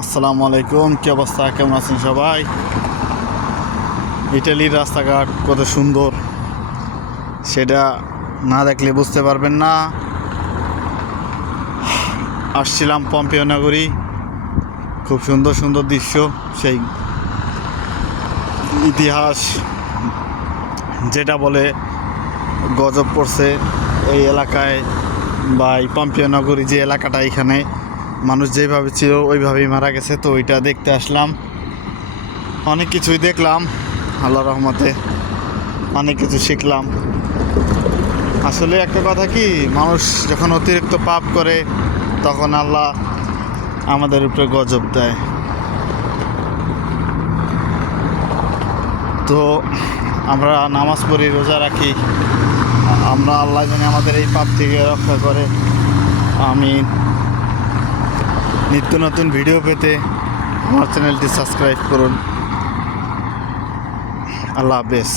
আসসালামু আলাইকুম, কি অবস্থা, কেমন আছেন সবাই? ইটালির রাস্তাঘাট কত সুন্দর, সেটা না দেখলে বুঝতে পারবেন না। আসছিলাম পম্পেও নগরী, খুব সুন্দর সুন্দর দৃশ্য, সেই ইতিহাস যেটা বলে গজব পড়ছে এই এলাকায়, বা এই পম্পেও নগরী যে এলাকাটা, এখানে মানুষ যেভাবে ছিল ওইভাবেই মারা গেছে। তো ওইটা দেখতে আসলাম, অনেক কিছুই দেখলাম, আল্লাহ রহমতে অনেক কিছু শিখলাম। আসলে একটা কথা কি, মানুষ যখন অতিরিক্ত পাপ করে তখন আল্লাহ আমাদের উপরে গজব দেয়। তো আমরা নামাজ পড়ি, রোজা রাখি, আমরা আল্লাহ যেন আমাদের এই পাপ থেকে রক্ষা করে। আমি নিত্য নতুন ভিডিও পেতে আমার চ্যানেলটি সাবস্ক্রাইব করুন। আল্লাহ হাফেজ।